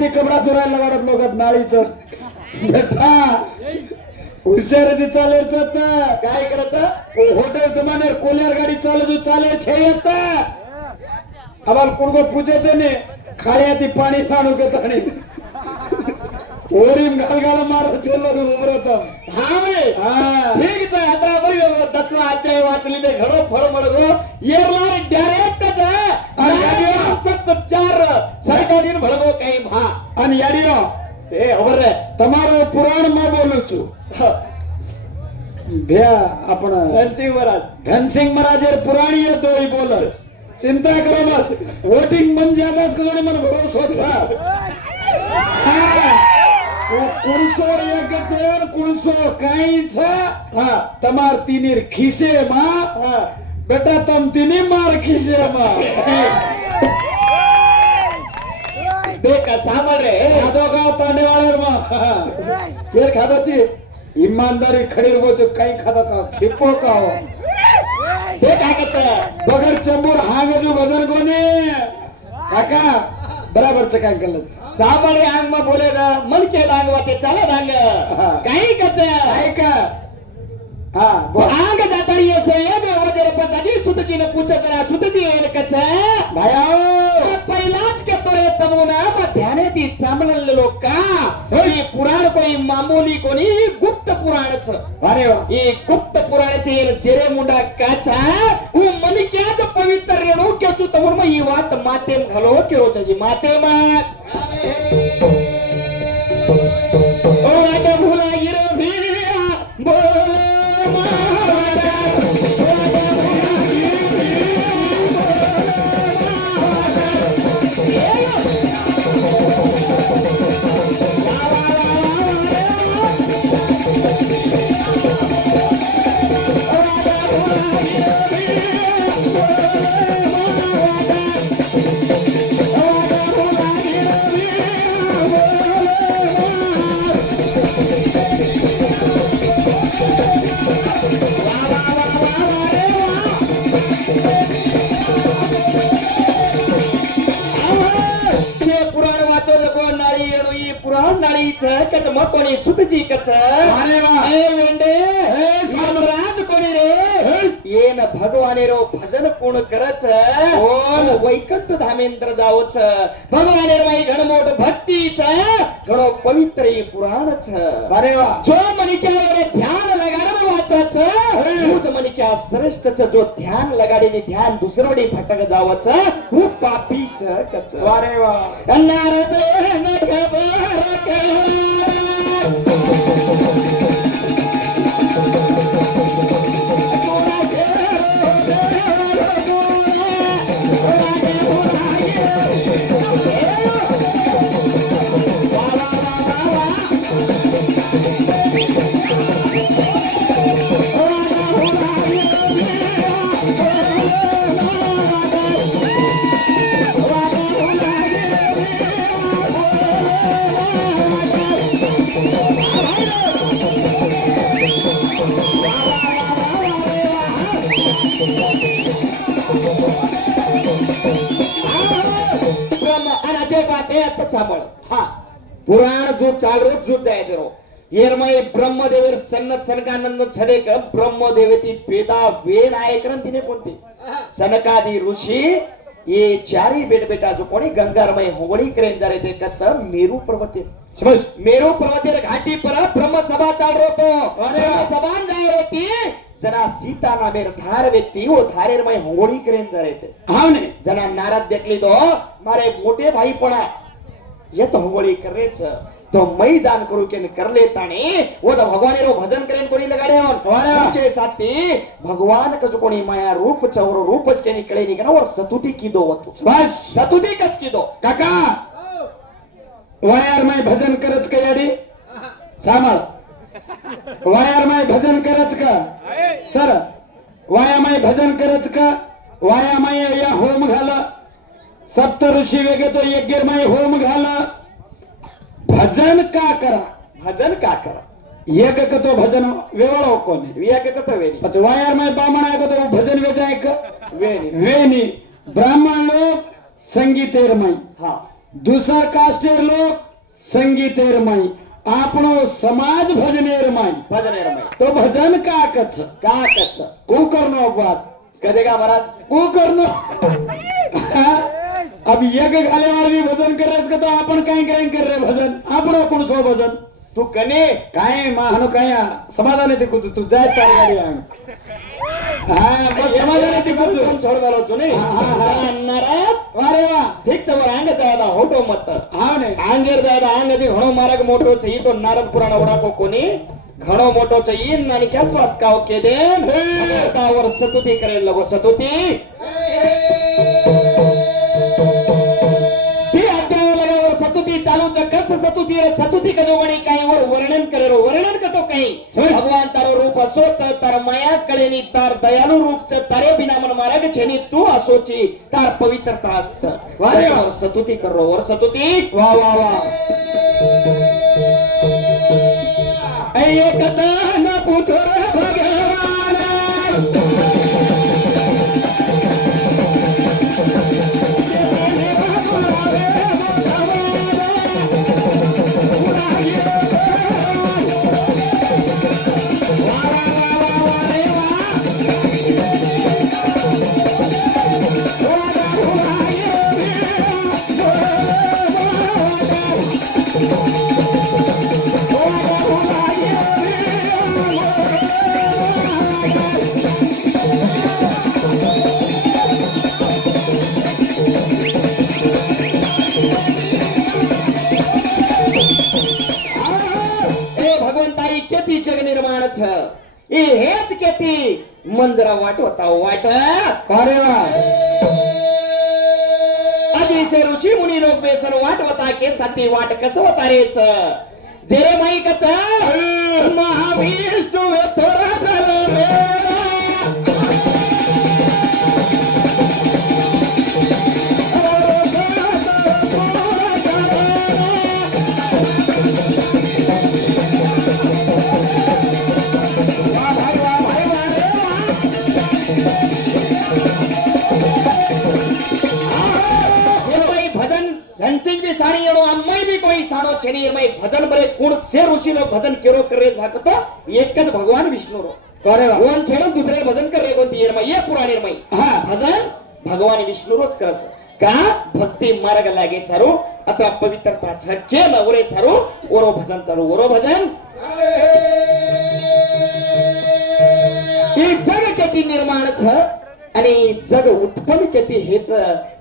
ती कपडा धुरायला वाटत लोकात नाळीच बेटा हुशार चालेल काय करायचं हॉटेलचं मानेर कोल्यार गाडी चालू चालेल छे येत आम्हाला कुडगो पूजेच ने खाळ्या ती पाणी सांडू घेत आणि ओरीम घालगाला मारत उमरत हा ठीक आहे आता बरं 10वा अध्याय वाचली ते घडो फळ मडगो येरला डायरेक्टच आहे सत्त 4 सरकारी भळगो काही भा आणि याडियो ते खबर તમારો પુરાણ માં બોલું છું ભ્યા આપણા ધનસિંહ મહારાજ પુરાણી હતો એ બોલે ચિંતા કરો મત વોટિંગ બન જામસ કદોને મને ભરોસો છે કુણસો એક છે કુણસો કાઈ છે હા તમાર તીનીર ખીસે માં બેટા તમ તીની માર ખીસે માં देखा सामर रे खादो का पांडेवाळेर मा केर खादो ची ईमानदारी खडी वो जो काही खादो का छिपो का हो ते काय करता बगर चंबूर हांग जो वजन कोने काका बराबर चकाय केलं सामर रे हांग मा बोले ना मन के डांग वाते चाले डांग काही कच काय का हां हांग जाता ये से ये में वजर पचादी सुतजी ने पूछा जरा सुतजी ये कच भाइयो पहिलाच के तोरे तमुना ध्याने ती सांभळले लोक का हे पुराण कोई मामूली कोणी गुप्त पुराणच अरे हे गुप्त पुराणाचे जेरे मुंडा काचा उ मनिक्याच पवित्र रेणू केचू तमुन ही वात मातेम घालो केरोची माते मा ओ आटे भुला गिरो भिया बोल कच मोटोनी सुतजी कच अरे वाह ए वेंडे ए साम्राज कोणी रे येन भगवाने रो भजन कोण करच कोण वैकुंठ धामेंद्र जावच भगवाने माई घनमोट भक्तीच घणो पवित्र ही पुराणच अरे वाह जो मनिक्यावर ध्यान लगाडन वाचच तूच मनिक्या श्रेष्ठच जो ध्यान लगाडीने ध्यान दुसरवडी भटक जावच हु पापीच कच अरे वाह कन्नार ते न खबर के हाँ पुराण जो चाल रोज जो जाए तेरो येरमय ब्रह्मदेवर सन्नत सनकानंद छदेक ब्रह्मदेवती पेदा वेद आहे कारण तिने कोणते सनकादी ऋषी ये चारी बेट बेटा जो कोणी गंगारमय होवडी करेन जारे ते कस मेरू पर्वते समझ मेरू पर्वतेर घाटी पर ब्रह्म सभा चाल रोतो अरे सभा जाय रोती जना सीता नामेर धार व्यक्ति वो धारेर में होवडी करेन जारे ते हावने जना नारद देखली तो मारे मोटे भाई पड़ा ये तो होवडी करे छ तो मई जान करू के कर लेता ने वो तो भगवान रो भजन करेन कोनी लगाडे और चे साथी भगवान का जो कोनी माया रूप छ और रूपच के निकळे नी कना और सतुती कीदो वतु बस सतुती कस कीदो काका वायर में भजन करत कयाडी सामळ वायर में भजन करत का सर वाया में भजन करत का वाया में या होम घाल सप्त ऋषी वेगे तो यज्ञ में होम घाल भजन का करा भजन का करा एक तो भजन वेवळो कोणी एक तो वेणी अच्छा वायर में ब्राह्मण आहे तो भजन वेजाय का वेणी वेणी ब्राह्मण लोक संगीतेर में हाँ दूसर कास्टेर लोग संगीतेर माई आपनो समाज भजनेर माई तो भजन का कछ को करनो बात करेगा महाराज को करनो अब यज्ञ घाले वाली भजन कर रहे तो आपण काय कर रहे भजन आपण कोण सो भजन तू कने काय माहनो काय समाधान आहे ते तू जाय चाल गाडी आण समाधान आहे ते छोड़ वालो तू नहीं अरे वा ठीक छ आंग जायदा होटो मत हा ने आंगेर जायदा आंगजी घणो मार्ग मोटो छ ई तो नारद पुराण ओढाको कोणी घणो मोटो छ ई नानी क्या स्वाद काओ के दे तावर सतुती करे लगो सतुती सतुती चालू च कस सतुती का जो वणी काही वर वर्णन करे वर्णन कतो काही भगवान तारो रूप असो च तार माया कळेनी तार दयालु रूप च तारे बिना मन मार्ग छेनी तू असोची तार पवित्रता अस वारे और सतुती करो और सतुती वा वा वा ऐ कथा न पूछो भगवान हेच केती मंजरा वाट होता वाट अरे वा अजय से ऋषी मुनी लोक बेसन वाट होता के साथी वाट कसं होता रेच जेरे माई कच महाविष्णू थोडा झाला मेरा धनसिंह भी साणी एणो अम्माई भी कोई साणो छेनी एमई भजन बरे कुण से ऋषि लोग भजन केरो करे भाकतो एकच भगवान विष्णु रो अरे वा कोण छेनो दुसरे भजन करे कोणती एरमई ये पुराणी एरमई हा भजन भगवान विष्णु रोज करच का भक्ती मार्ग लागे सारो अथवा पवित्रता छके नवरे सारो ओरो भजन चालू ओरो भजन हे जग केती निर्माण छ आणि जग उत्पन्न केती हेच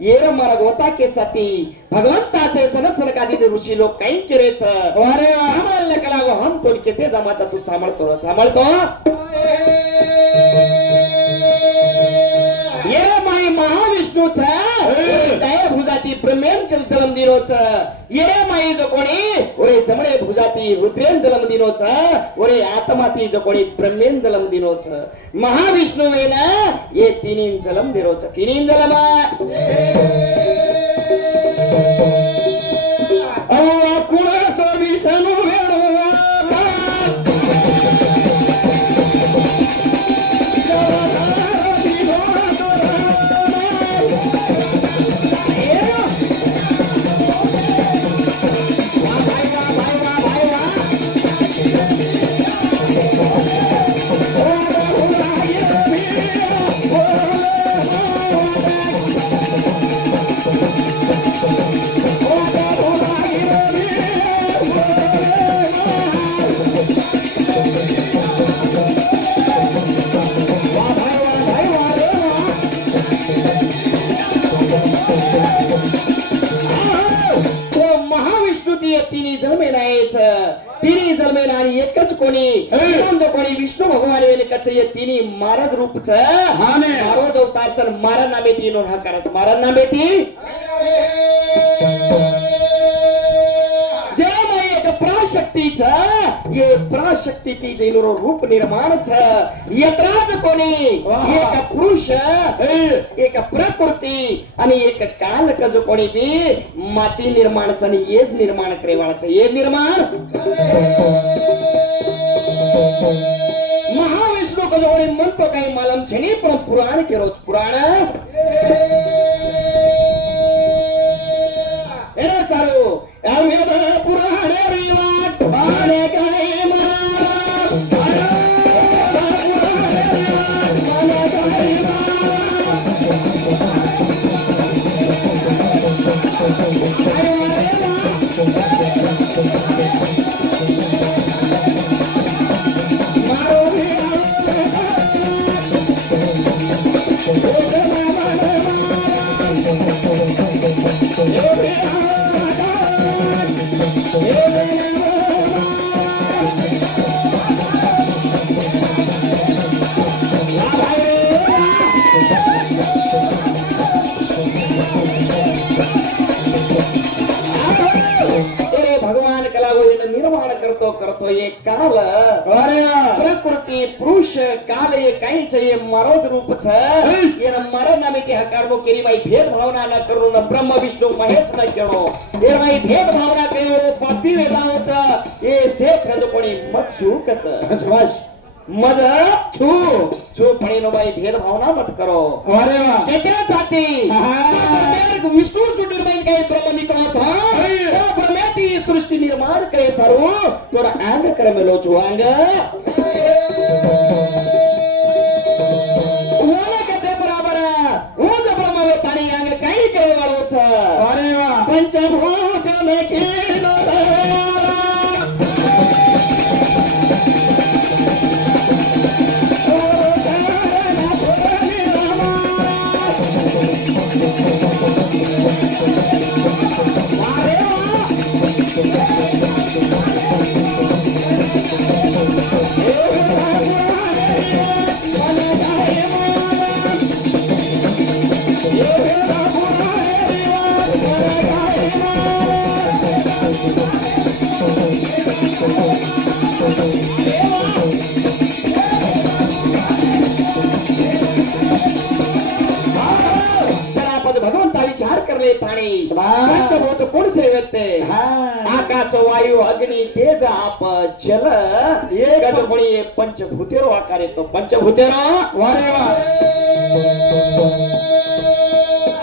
येर मार्ग होता के साथी भगवंता से सनथन कादी ऋषी लोक काही केरेच अरे वा आम्हाला कलागो हम तो केते जमाचा तू सांभाळतो ये माई महाविष्णू छ दया भुजाती ब्रह्मेन जलम दिनो छ ये माई जो कोणी ओरे जमणे भुजाती रुद्रेन जलम दिनो छ ओरे आत्माती जो कोणी ब्रह्मेन जलम दिनो छ महाविष्णू वेना ये तीन जलम दिनो छ तीन जलम अव कुण सो विष्णु वेणु तिन्ही जन्मेल आणि एकच कोणी जो कोणी विष्णू भगवान वेले कच्छ ये तिन्ही महाराज रूप छ हा ने रोज अवतार चल महाराज नामे ती नो हा कराच महाराज नामे ती जय माई एक प्राशक्ती छ ये प्राशक्ती ती जैनो रूप निर्माण छ यत्राज कोणी एक पुरुष एक प्रकृती आणि एक काल कज कोणी बी माती निर्माण छ आणि येज निर्माण करेवाळा छ ये निर्माण महाविष्णू कज कोणी म्हणतो काही मालम छेनी पण पुराण केरोच पुराण एरा काल प्रकृति पुरुष काल ये काही चाहिए मरोज रूप छ ये मरण नामे के हकारबो केरी माई भेद भावना न करू न ब्रह्म विष्णु महेश न केणो ये माई भेद भावना केरो पति वेदाओ छ ये से छ जो कोणी मच्छू कच बस मज छू पणीनो बाई भेद भावना मत करो अरे वाह त्याच्यासाठी विष्णू निर्माण काही ब्रह्म निकळत हा ब्रह्माती सृष्टी निर्माण करे सर्व तोरा अंग करे मेलो छु अंग ओला कसे बराबर ओ ज ब्रह्म वे पाणी अंग काही करे वाळो छ अरे वाह पंचभूत लेके पंचभूत कोण सेवते आकाश वायू अग्नि तेज आप जल एकच कोणी पंचभूतेरो आकार येतो पंचभूतेरो वारे वा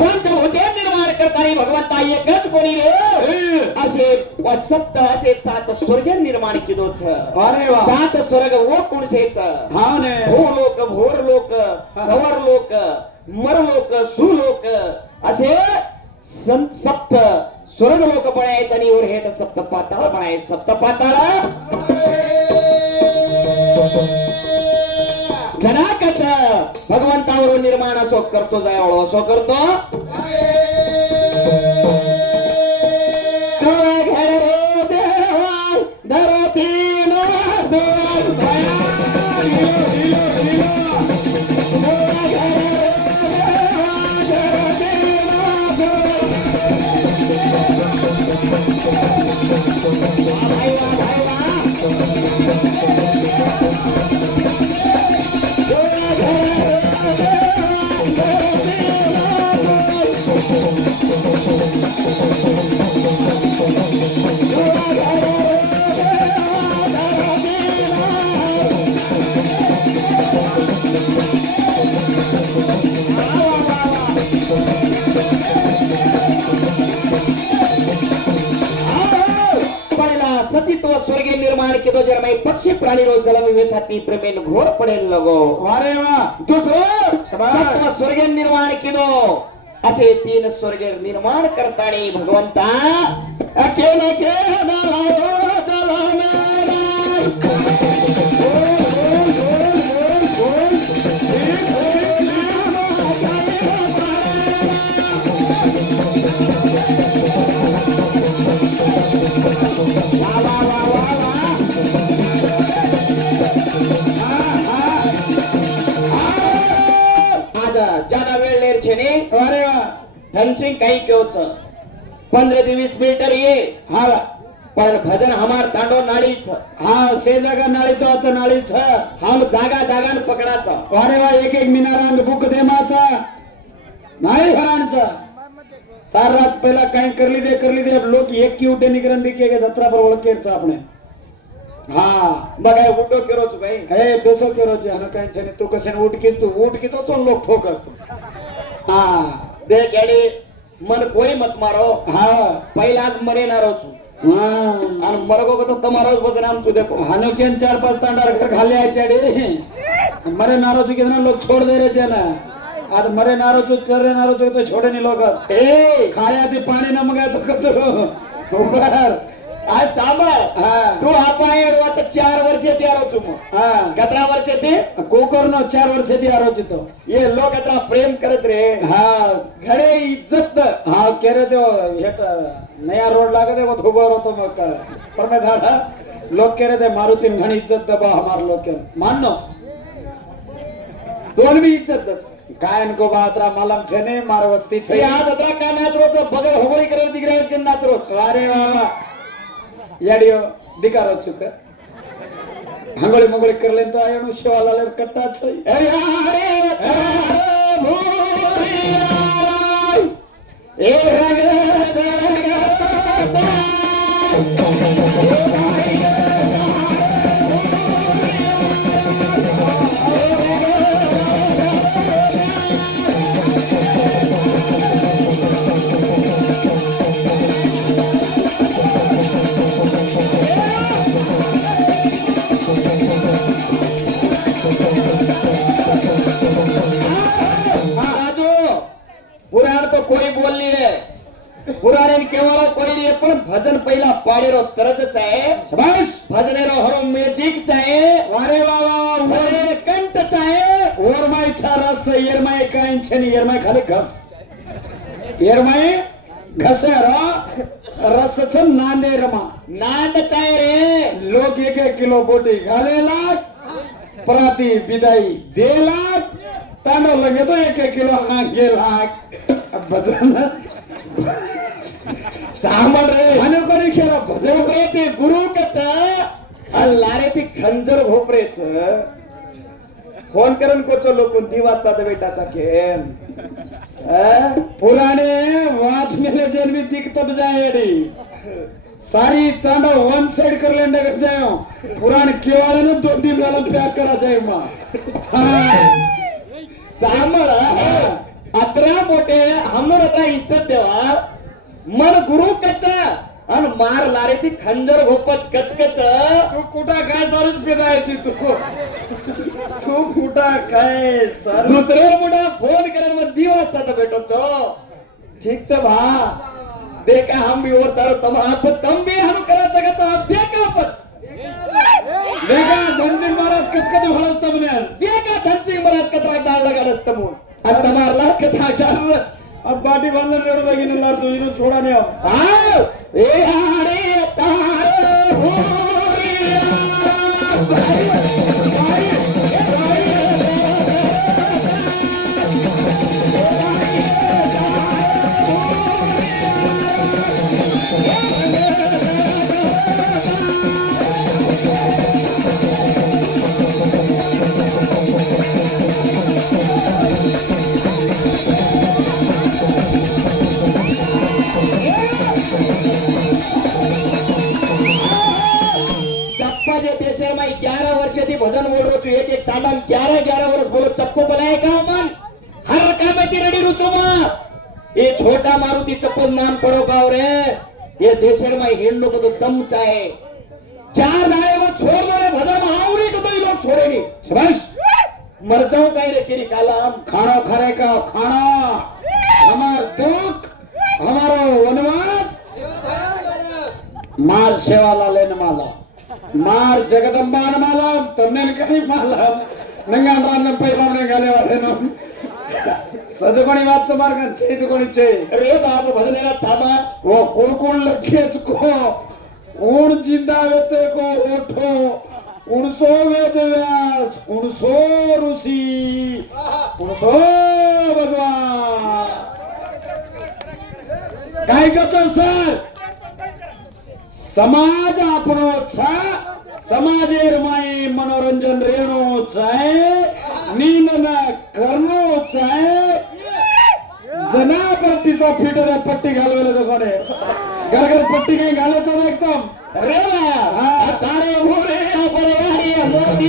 पंचभूते निर्माण करताना भगवंता एकच कोणी रे असे सप्त असे 7 स्वर्ग निर्माण केलो छ वारे वा 7 स्वर्ग वो कोण सेच हाव ने भूलोक भोरलोक सवरलोक मरलोक सुलोक असे सप्त स्वर्ग लोक बनायचं आणि वर हेट सप्त पाताळ बनायचं सप्त पाताळ जनाकच भगवंतावर निर्माण असो करतो जायवळो असो करतो स्वर्गीय निर्माण केतो जर पक्षी प्राणी रो जलम वेसाती प्रेमेन घोर पडेल लगो वारे वा दुसरो सप्त स्वर्गीय निर्माण केतो असे 3 स्वर्गीय निर्माण करतानी भगवंता अकेला केला ज्यादा वेळ लेर छे ने अरे वा धनसिंह कहीं क्यों छ 15 से 20 मीटर ये हाँ पर भजन हमार तांडो नाड़ी छ हाँ से जगह नाड़ी तो आता नाड़ी छ हम जागा जागा पकड़ा छ अरे वा एक मिनारांग बुक दे माचा नाही भरांचा सार रात पहिला काही करली दे अब लोक एक की उठे निकरन दिखे के जत्रा पर ओळखेर छ आपने हाँ बघाय उठो केरो छ भाई हे बेसो केरो छ हन काही छने तू कसे उठ की तो लोक ठोकस हाँ देख एडी मन कोई मत मारो हाँ पहिलाच मरेनारो छु आणि मरगो को तो तुम्हारो वजन आम छु देखो हनो केन 4-5 तांडार घर खाली आय चेडी मरे नारो छु कितना लोग छोड़ दे रहे छे ना आज मरे नारो छु चरे नारो छु तो छोड़े नहीं लोग ए खाया से पानी न मंगाय तो कतो ऊपर आज सांभाळ तू आपण एवढा 4 वर्ष तयार छु हां कतरा वर्ष ते कोकर नो 4 वर्ष तयार छु तो ये लोग अतरा प्रेम करत रे हां घडे इज्जत हां केरे तो हेट नया रोड लागे देखो थोबर होतो मग पर मैं था लोग कह रहे थे मारुति में घनी इज्जत दबा हमारे लोग के मानो दोन भी इज्जत दस कायन को बातरा मालम छे ने मार वस्ती छे आज अतरा का नाचरो छ बगल होगळी करे दिख रहे के नाचरो अरे बाबा याडियो दिकारो छुक आंघोळी मंगोळी करले तो आयणू शिवाला कट्टाच पुराणे केवळ कोई पण भजन पहिला पाडेरो तरच आहे भजनेरो हरो म्युझिक आहे अरे बाबा कंठ आहे ओरमाईचा रस येरमाई काय येरमाई खाली घस येरमाई घसारा रस नांदे रमा नांद आहे रे लोक 1-1 किलो बोटी घालेला प्राती बिदाई देला तांडव लगे तो 1-1 किलो हा गेला भजन सांभाळ रे आणि कोणी केला भजन रे ते गुरु कच लारे ती खंजर भोपरेच फोन करून कोचो लोक 2 वाजता बेटाचा खेळ पुराने वाचनेले जन्मी दिखतब जाएडी सारी तांडव 1 साइड कर लेने लग जाओ पुराने केवाले ने 2 दिन वाला प्यार करा जाए मां सांभाळ अकरा मोठे हमर आता इज्जत देवा मन गुरु कच आणि मार लारे ती खंजर भोपच कचकच तू कुठं काय चालूच पिदायची तू कुठं काय सर दुसरे मोठा फोन करेन मग 2 वाजता भेटो ठीक छ भा देखा हम भी और सारो तम भी हम करा सकत आप देखा पच देखा धनसिंग महाराज कटकट भरत तमने देखा धनसिंग महाराज कतरा डाल लगा रस्तमो आता मारला कथा चालूच अब बाटी बांधन रेड बगिन लार तू इनो छोड़ा ने आओ ए हारे तारे होरिया भजन बोल रहे हो एक तांडा 11 वर्ष बोलो चप्पो बनाए का मन हर काम में रेडी रुचो मां ये छोटा मारुति चप्पल नाम पड़ो गाँव रे ये देशर में हिंडो को तो दम चाहे 4 नारे वो छोड़ दो भजन आवरी तो कोई लोग छोड़े नहीं बस मर जाऊं कहीं रे तेरी कालाम खाना खरे का खाना हमार दुख हमारा वनवास मार सेवाला लेने माला मार जगदंबान माला तन्नेल कहीं माला नंगा रान पैबाने गाले वाले नो सदकोणी वाच मार्ग छेद कोणी छे रे बाप भजनेला थांबा वो कोण लखेच को कोण जिंदा वेते को ओठो कुणसो वेद व्यास कुणसो ऋषी कुणसो भगवान काय करतो सर समाज आपणो छा समाजेर माई मनोरंजन रेणो चाहे नीन करनो चाहे जना पट्टीचा फिटर पट्टी घालवले दोघांनी घर पट्टी काही घालायचं ना एकदम रे तारे भोरे मोती